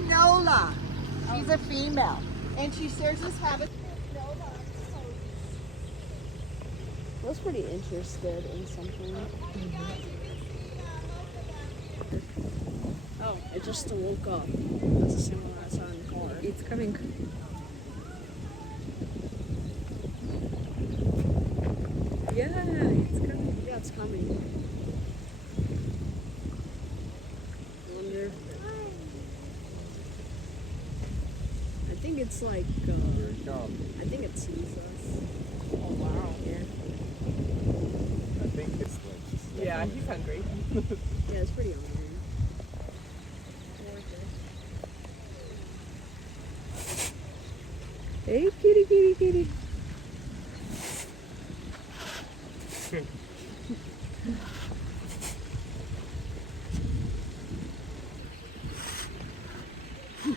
Nola. She's a female. And she shares this habit. I was pretty interested in something. Oh, it just woke up. That's the same one I saw in the car. It's coming. Yeah, it's coming. Yeah, it's coming. I wonder. I think it's like. I think it sees us. Oh, wow. Yeah. I think it's like. Yeah, he's hungry. Yeah, it's pretty hungry. Hey, kitty, kitty, kitty.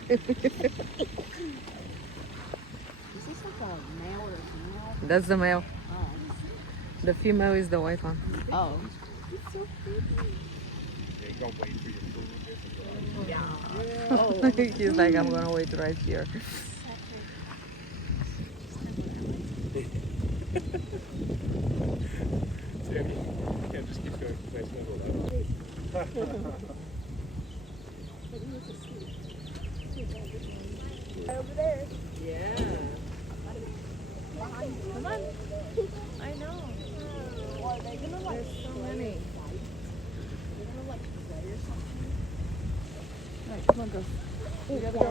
Is this like a male or a female? That's the male. Oh. The female is the white one. Oh. They don't wait for your food. Oh. He's like, I'm gonna wait right here. Sammy, you can't just keep going. Nice snuggle. Over there. Yeah. Come on. I know. There's so many. Alright, come on, go. You gotta go.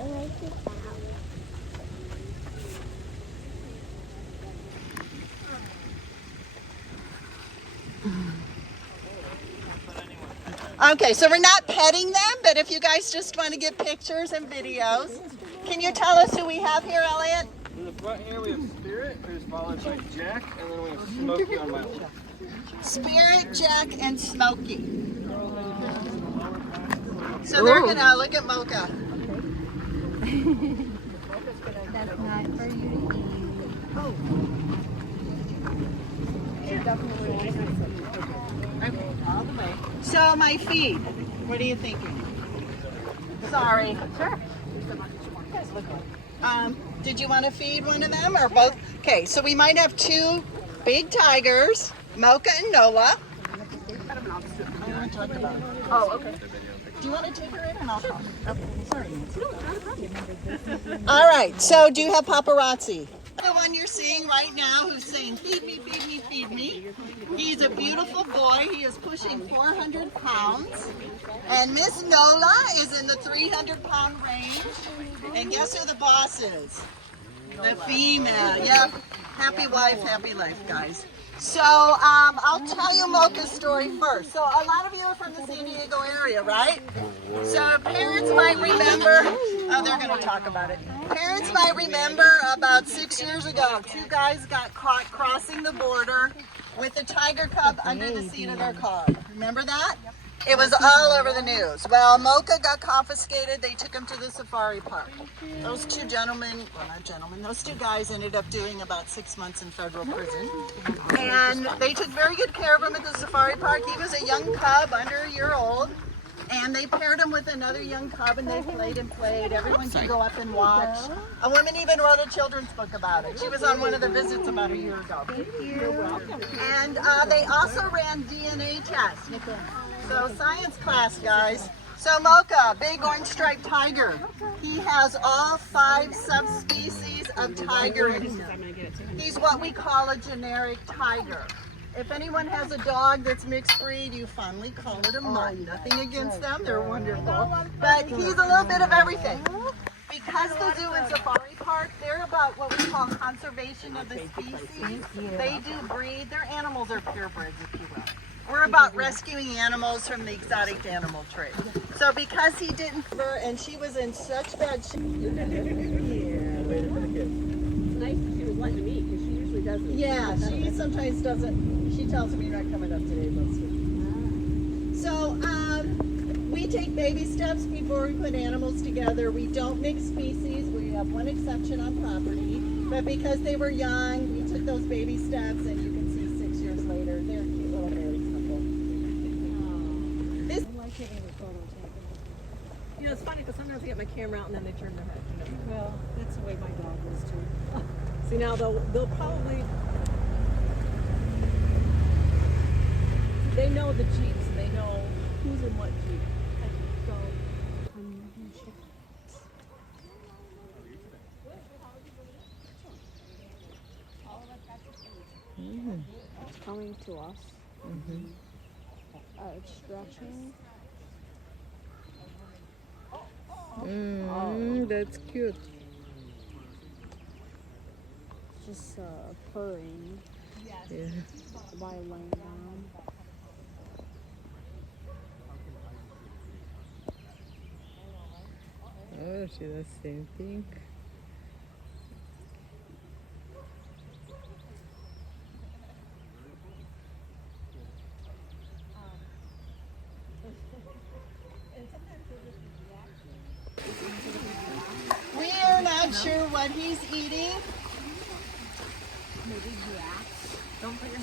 Okay, so we're not petting them, but if you guys just want to get pictures and videos, can you tell us who we have here, Elliot? In the front here we have Spirit, who's followed by Jack, and then we have Smokey on my left. Spirit, Jack, and Smokey. So they're gonna look at Mocha. That's not for you to eat. Oh. All the way. So my feed, what are you thinking? Sorry. Sure. Did you want to feed one of them or both? Okay, so we might have two big tigers, Mocha and Nola. Oh, okay. Do you want to take her in and I'll talk? Okay, sorry. All right, so do you have paparazzi? The one you're seeing right now who's saying, feed me, feed me, feed me. He's a beautiful boy. He is pushing 400 pounds. And Miss Nola is in the 300-pound range. And guess who the boss is? The female. Yep. Happy wife, happy life, guys. So I'll tell you Mocha's story first. So a lot of you are from the San Diego area, right? So parents might remember, they're going to talk about it. Parents might remember about 6 years ago, two guys got caught crossing the border with a tiger cub under the seat of their car. Remember that? It was all over the news. Well, Mocha got confiscated. They took him to the safari park. Those two gentlemen, well not gentlemen, those two guys ended up doing about 6 months in federal prison. And they took very good care of him at the safari park. He was a young cub, under a year old. And they paired him with another young cub and they played and played. Everyone could go up and watch. A woman even wrote a children's book about it. She was on one of the visits about a year ago. Thank you. You're welcome. And they also ran DNA tests. So science class, guys. So Mocha, big orange striped tiger. He has all 5 subspecies of tiger in him. He's what we call a generic tiger. If anyone has a dog that's mixed breed, you fondly call it a mutt. Nothing against them, they're wonderful. But he's a little bit of everything. Because the zoo and safari park, they're about what we call conservation of the species. They do breed, their animals are purebreds, if you will. We're about rescuing animals from the exotic animal trade. So because he didn't fur, and she was in such bad shape. It's nice that she was letting him eat because she usually doesn't. Yeah, she sometimes doesn't. She tells me you're not coming up today, let's see. So we take baby steps before we put animals together. We don't mix species. We have one exception on property. But because they were young, we took those baby steps, and you can see 6 years later, they're cute little berries. This, I like it in the photos. know, it's funny because sometimes I get my camera out and then they turn their head. You know? Well, that's the way my dog is too. See, now they'll probably, they know the Jeeps. They know who's in what Jeep. So, It's coming to us. It's stretching. That's cute. Just purring Yeah. while laying down. Oh, she does the same thing. We are not sure what he's eating.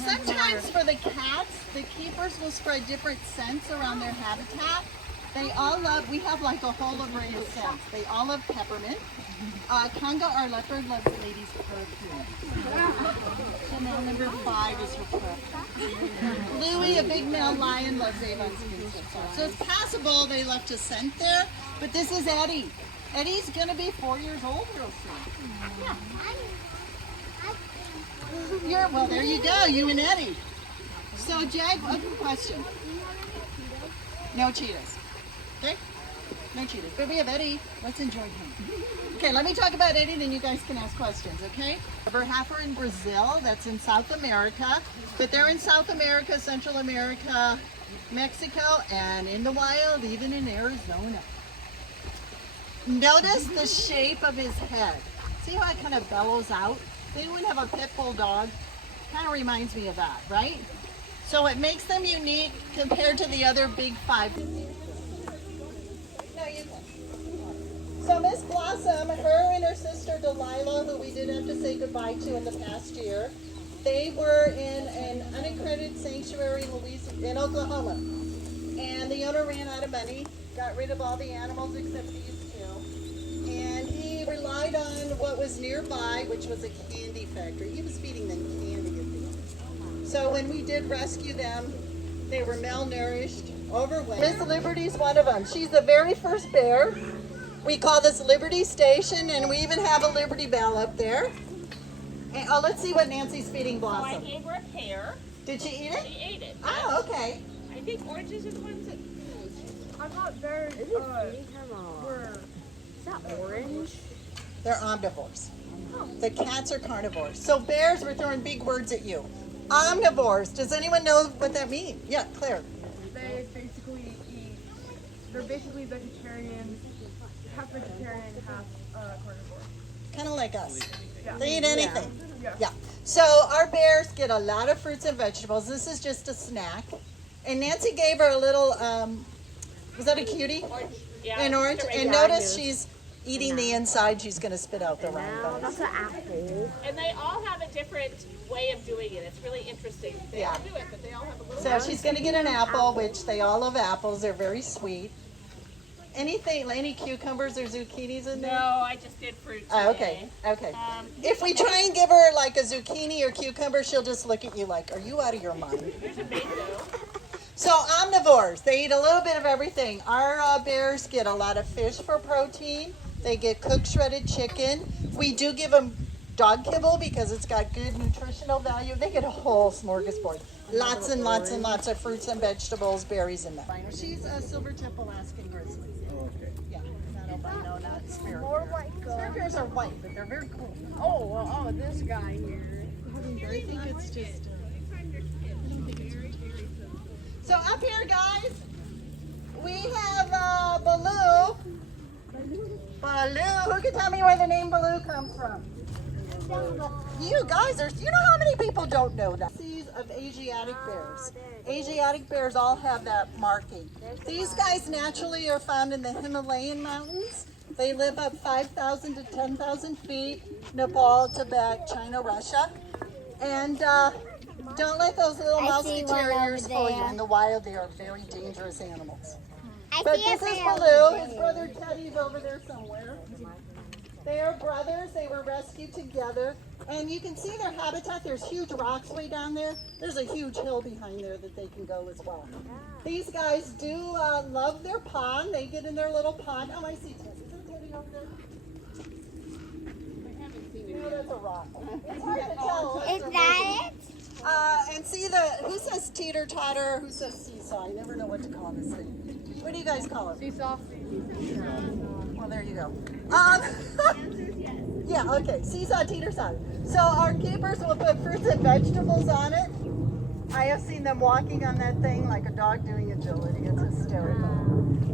Sometimes for the cats, the keepers will spread different scents around their habitat. They all love, we have like a whole array of scents. They all love peppermint. Kanga, our leopard, loves ladies' perfume. Chanel number 5 is her perfume. Louie, a big male lion, loves Avon's skin. So it's possible they left a scent there, but this is Eddie. Eddie's gonna be 4 years old real soon. Well, there you go, you and Eddie. So, Jag, a question. No cheetahs. Okay? No cheetahs. But we have Eddie. Let's enjoy him. Okay, let me talk about Eddie, then you guys can ask questions, okay? Half are in Brazil, that's in South America. But they're in South America, Central America, Mexico, and in the wild, even in Arizona. Notice the shape of his head. See how it kind of bellows out? If anyone have a pit bull dog? Kind of reminds me of that, right? So it makes them unique compared to the other big 5. No, you can. So Miss Blossom, her and her sister Delilah, who we did have to say goodbye to in the past year, they were in an unaccredited sanctuary in Oklahoma. And the owner ran out of money, got rid of all the animals except these 2. And he relied on what was nearby, which was a candy factory. He was feeding them candy at the end. So when we did rescue them, they were malnourished, overweight. Miss Liberty's one of them. She's the very first bear. We call this Liberty Station, and we even have a Liberty Bell up there. And, oh, let's see what Nancy's feeding Blossom. I gave her a pear. Did she eat it? She ate it. Oh, okay. I think oranges are the ones that. I thought bears were. Is that orange? They're omnivores. The cats are carnivores. So bears, we're throwing big words at you. Omnivores. Does anyone know what that means? Yeah, Claire. They basically eat. They're basically vegetarian, half vegetarian, half carnivore. Kind of like us. Yeah. They eat anything. Yeah. Yeah. So our bears get a lot of fruits and vegetables. This is just a snack. And Nancy gave her a little, was that a cutie? Yeah, An orange. just a And regular. notice she's eating the inside. She's going to spit out the rind. That's an apple. And they all have a different way of doing it. It's really interesting. They Yeah. all do it, but they all have a little. So she's going to get an apple, which they all love apples. They're very sweet. Anything, any cucumbers or zucchinis in No, there? I just did fruit. Oh, okay, today. okay. Um, If we try and give her like a zucchini or cucumber, she'll just look at you like, are you out of your mind? Here's a mango. So omnivores, they eat a little bit of everything. Our bears get a lot of fish for protein. They get cooked shredded chicken. We do give them dog kibble because it's got good nutritional value. They get a whole smorgasbord. Lots and lots and lots of fruits and vegetables, berries in there. She's a silver-tip Alaskan grizzly. Oh, okay. Yeah, not albino, not spirit More bear. like Spirit bears are white, but they're very cool. oh, this guy here. I think it's just. So up here, guys, we have Baloo. Baloo. Who can tell me where the name Baloo comes from? You guys are. You know how many people don't know that? Of Asiatic bears. Asiatic bears all have that marking. These guys naturally are found in the Himalayan mountains. They live up 5,000 to 10,000 feet. Nepal, Tibet, China, Russia. And don't let those little mousy terriers fool you. In the wild, they are very dangerous animals. But this is Baloo. His brother Teddy's over there somewhere. They are brothers. They were rescued together. And you can see their habitat. There's huge rocks way down there. There's a huge hill behind there that they can go as well. These guys do love their pond. They get in their little pond. Oh, I see Teddy. Is there Teddy over there? No, that's a rock. It's hard to tell. Is that it? And see who says teeter totter, who says seesaw? I never know what to call this thing. What do you guys call it? Seesaw. Well, there you go. Yeah, okay, seesaw, teeter totter. So our keepers will put fruits and vegetables on it. I have seen them walking on that thing like a dog doing agility. It's hysterical.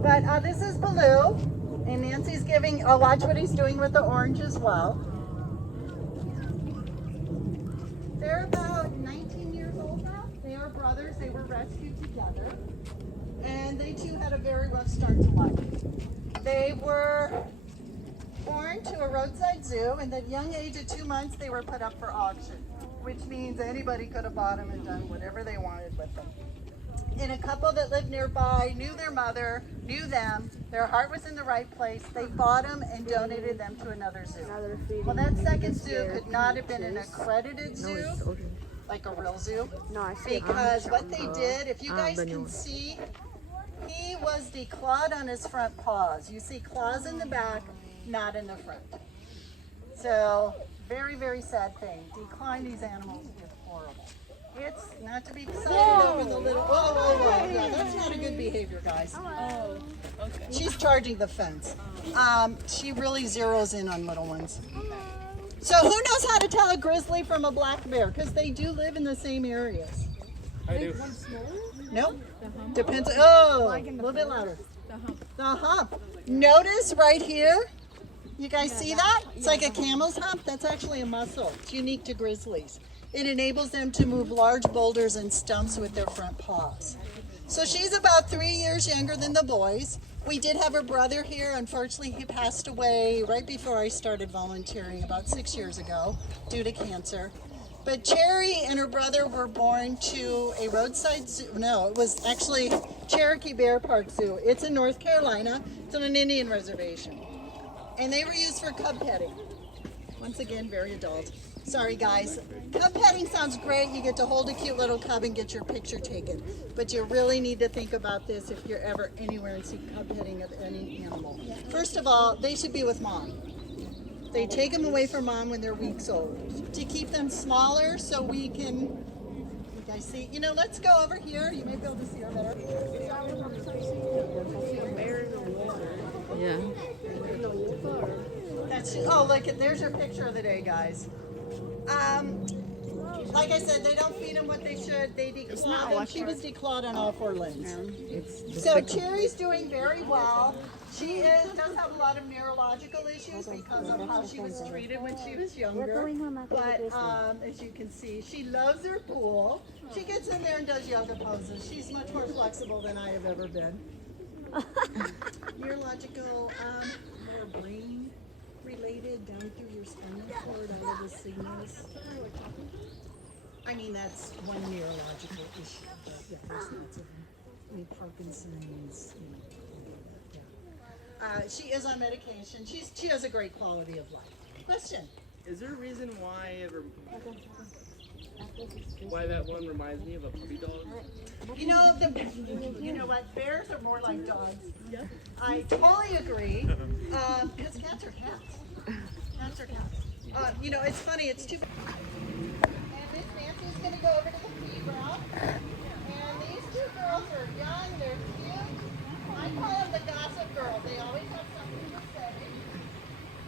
But this is Baloo, and Nancy's giving, watch what he's doing with the orange as well. They're about 19 years old now. They are brothers. They were rescued together. And they too had a very rough start to life. They were born to a roadside zoo, and at the young age of 2 months, they were put up for auction, which means anybody could have bought them and done whatever they wanted with them. And a couple that lived nearby knew their mother, knew them, their heart was in the right place. They bought them and donated them to another zoo. Well, that second zoo could not have been an accredited zoo, like a real zoo, because what they did, if you guys can see, he was declawed on his front paws. You see claws in the back, not in the front. So, very, very sad thing. Decline these animals is horrible. It's not to be excited over the little. Whoa, whoa, whoa! Yeah, that's not a good behavior, guys. Oh, okay. She's charging the fence. She really zeroes in on little ones. So who knows how to tell a grizzly from a black bear? Because they do live in the same areas. I do. Nope. Depends. Oh, a little bit louder. The hump. Notice right here. You guys see that? It's like a camel's hump. That's actually a muscle. It's unique to grizzlies. It enables them to move large boulders and stumps with their front paws. So she's about 3 years younger than the boys. We did have her brother here. Unfortunately, he passed away right before I started volunteering about 6 years ago due to cancer. But Cherry and her brother were born to a roadside zoo. No, it was actually Cherokee Bear Park Zoo. It's in North Carolina. It's on an Indian reservation. And they were used for cub petting. Once again, very adult. Sorry guys. Cub petting sounds great. You get to hold a cute little cub and get your picture taken. But you really need to think about this if you're ever anywhere and see cub petting of any animal. First of all, they should be with mom. They take them away from mom when they're weeks old to keep them smaller so we can, you guys see, you know, let's go over here. You may be able to see her better. Yeah. That's, oh, look, there's your picture of the day, guys. Like I said, they don't feed them what they should. They declaw them. She was declawed on all 4 limbs. So Cherry's doing very well. She does have a lot of neurological issues because of how she was treated when she was younger. But as you can see, she loves her pool. She gets in there and does yoga poses. She's much more flexible than I have ever been. Neurological, more brain related down through your spinal cord, all of the signals. I mean, that's one neurological issue, but yeah, there's lots of them. I mean, Parkinson's, you know, yeah. She is on medication. She has a great quality of life. Question? Is there a reason why that one reminds me of a puppy dog? You know, you know what? Bears are more like dogs. I totally agree. Because cats are cats. Cats are cats. You know, it's funny. It's too bad. And Miss Nancy's going to go over to the playground. And these 2 girls are young. They're cute. I call them the gossip girls. They always have something to say.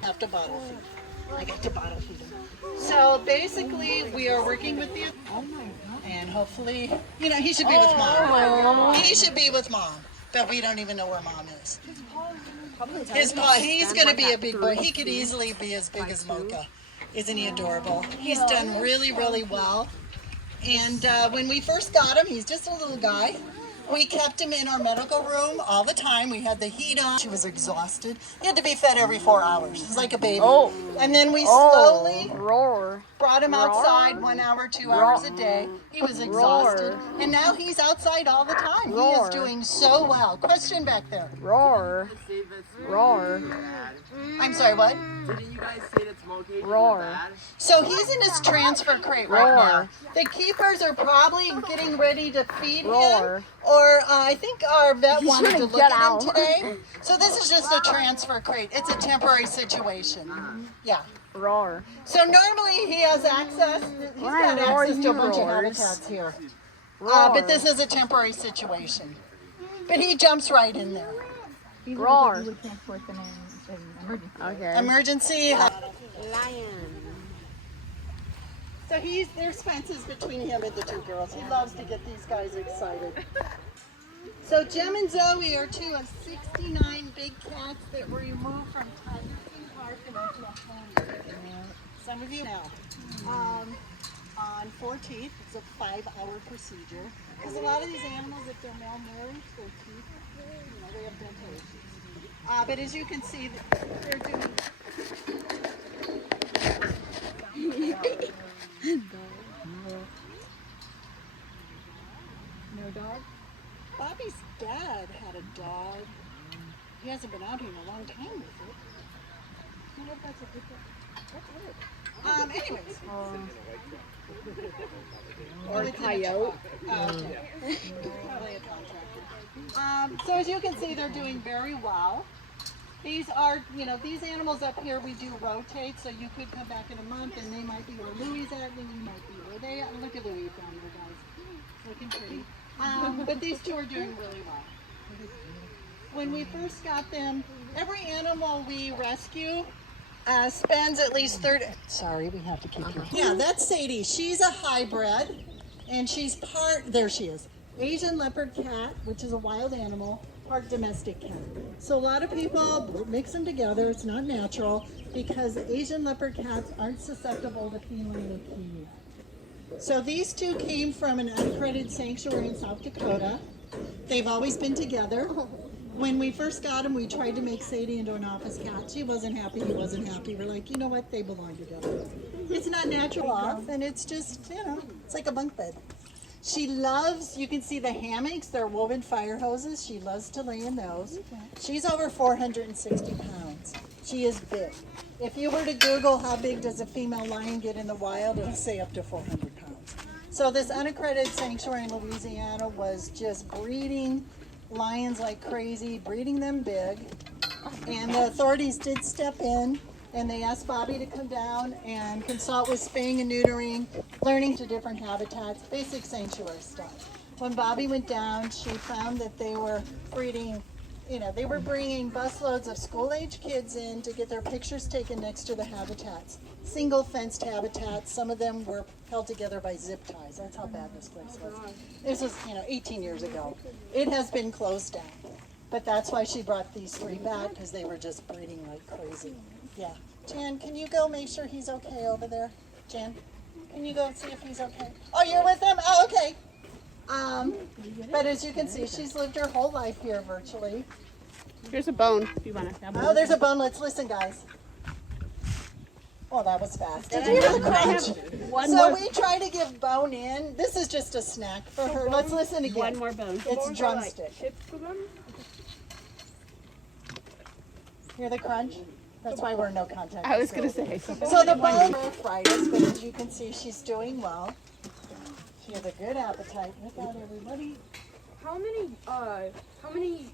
Have to bottle feed. I get to bottle feed them. So basically, we are working with the. And hopefully, you know, he should be with mom. He should be with mom, but we don't even know where mom is. His paw, he's going to be a big boy. He could easily be as big as Mocha. Isn't he adorable? He's done really, really well. And when we first got him, he's just a little guy. We kept him in our medical room all the time. We had the heat on. She was exhausted. He had to be fed every 4 hours. It's like a baby. And then we slowly... Roar. Brought him outside 1 hour, 2 hours a day. He was exhausted. And now he's outside all the time. He is doing so well. Question back there. Roar. Roar. I'm sorry, what? Didn't you guys say that smoking Roar. was bad? So he's in his transfer crate right now. The keepers are probably getting ready to feed him. Or I think our vet wanted to look get at out. him today. So this is just a transfer crate. It's a temporary situation. Yeah. Roar. So normally he has access. He's got access to a bunch of habitats here. But this is a temporary situation. But he jumps right in there. Roar. You would transport them in emergency. Okay. Emergency. Lion. So there's fences between him and the two girls. He loves to get these guys excited. So Jem and Zoe are two of 69 big cats that were removed from Tyson Park in Oklahoma. Some of you know. On 14th, it's a 5-hour procedure. Because a lot of these animals, if they're malnourished, their teeth, they have dental issues. But as you can see, they're doing. No dog? Bobby's dad had a dog. He hasn't been out here in a long time with it. I wonder if that's a good thing. Anyways. Or a coyote. Okay. Probably a contractor. So as you can see, they're doing very well. These are, these animals up here we do rotate, so you could come back in a month and they might be where Louie's at, Louie might be where they are. Look at Louie down there, guys. Looking pretty. But these two are doing really well. When we first got them, every animal we rescue spends at least 30. Sorry, we have to keep you. Yeah, that's Sadie. She's a hybrid, and she's there she is. Asian leopard cat, which is a wild animal, part domestic cat. So a lot of people mix them together. It's not natural because Asian leopard cats aren't susceptible to feline leukemia. So these two came from an unaccredited sanctuary in South Dakota. They've always been together. When we first got them, we tried to make Sadie into an office cat. She wasn't happy, he wasn't happy. We're like, you know what, they belong together. It's not natural off, and it's just, it's like a bunk bed. She loves, you can see the hammocks, they're woven fire hoses. She loves to lay in those. She's over 460 pounds. She is big. If you were to Google how big does a female lion get in the wild, it'll say up to 400 pounds. So this unaccredited sanctuary in Louisiana was just breeding lions like crazy, breeding them big. And the authorities did step in and they asked Bobby to come down and consult with spaying and neutering, learning to different habitats, basic sanctuary stuff. When Bobby went down, she found that they were breeding, they were bringing busloads of school-age kids in to get their pictures taken next to the habitats. Single fenced habitats, some of them were held together by zip ties. That's how bad this place was. This was, 18 years ago. It has been closed down. But that's why she brought these three back, because they were just breeding like crazy. Yeah. Jan, can you go make sure he's okay over there? Jan, can you go see if he's okay? Oh, you're with him? Oh, okay. But as you can see, she's lived her whole life here virtually. Here's a bone if you want to have Oh, there's a bone. Let's listen, guys. Oh, that was fast. Did you hear the crunch? So we try to give bone in. This is just a snack for her. Let's listen again. one more bone. It's drumstick. Hear the crunch? That's why we're no contact. I was going to say. So the bone arthritis, but as you can see, she's doing well. She has a good appetite. Look out, everybody. How many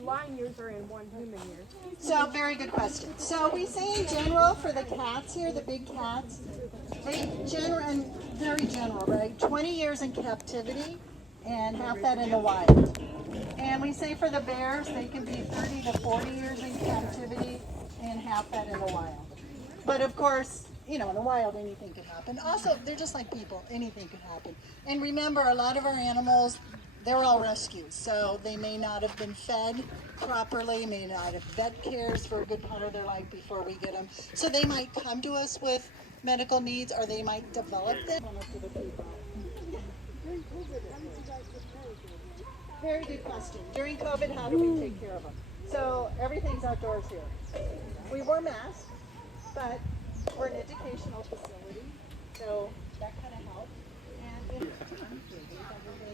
lion years are in one human year? So very good question. So we say in general for the cats here, the big cats, very general, right? 20 years in captivity and half that in the wild. And we say for the bears, they can be 30 to 40 years in captivity and half that in the wild. But of course, in the wild, anything could happen. Also, they're just like people. Anything could happen. And remember, a lot of our animals, they're all rescues. So they may not have been fed properly, may not have vet cares for a good part of their life before we get them. So they might come to us with medical needs, or they might develop them. Very good question. During COVID, how do we take care of them? So everything's outdoors here. We wear masks, but we're an educational facility. So that kind of helps.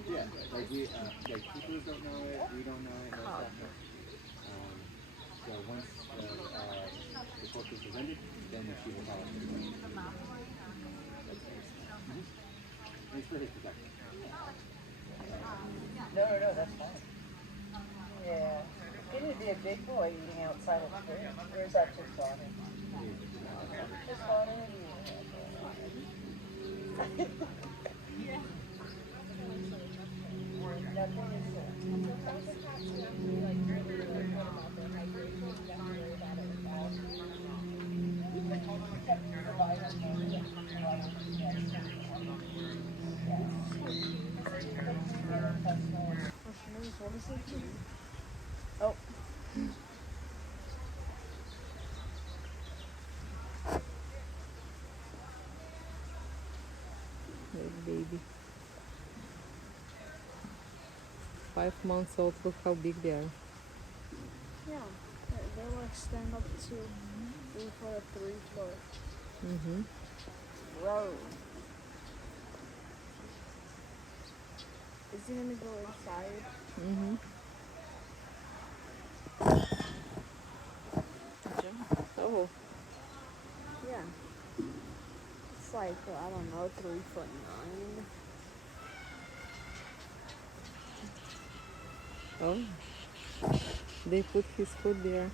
Yeah, like we, like people don't know it, we don't know it, no stuff. So once the court is ended, then she will follow. It's for his protection. No, that's fine. Yeah. He would be a big boy eating outside of the crib. Where's that just Bonnie? Just Bonnie? Oh. Baby. 5 months old, look how big they are. Yeah, they like stand up to 3 foot, 3 foot. Mm-hmm. Whoa. Is he gonna go inside? Mm-hmm. Oh, Yeah. It's like, I don't know, 3'9". oh. They put his food there.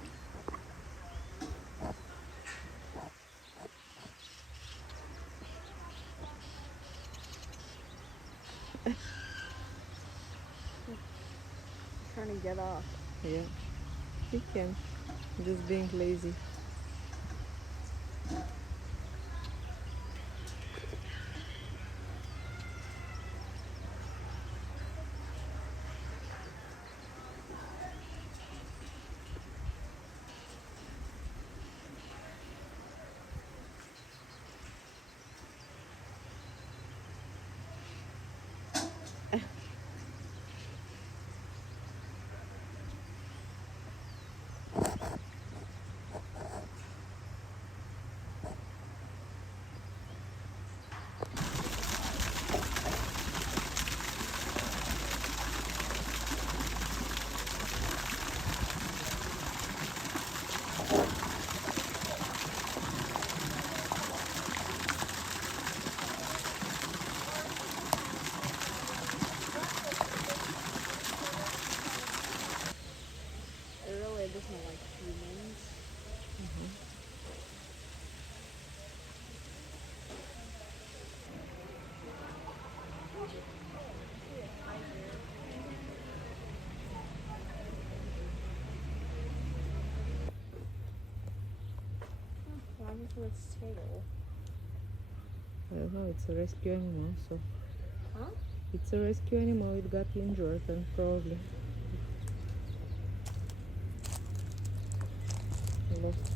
Trying to get up. Yeah, he can. Just being lazy. It really doesn't like humans. What happens with its tail? I don't know, it's a rescue animal, so. Huh? It's a rescue animal, it got injured and probably lost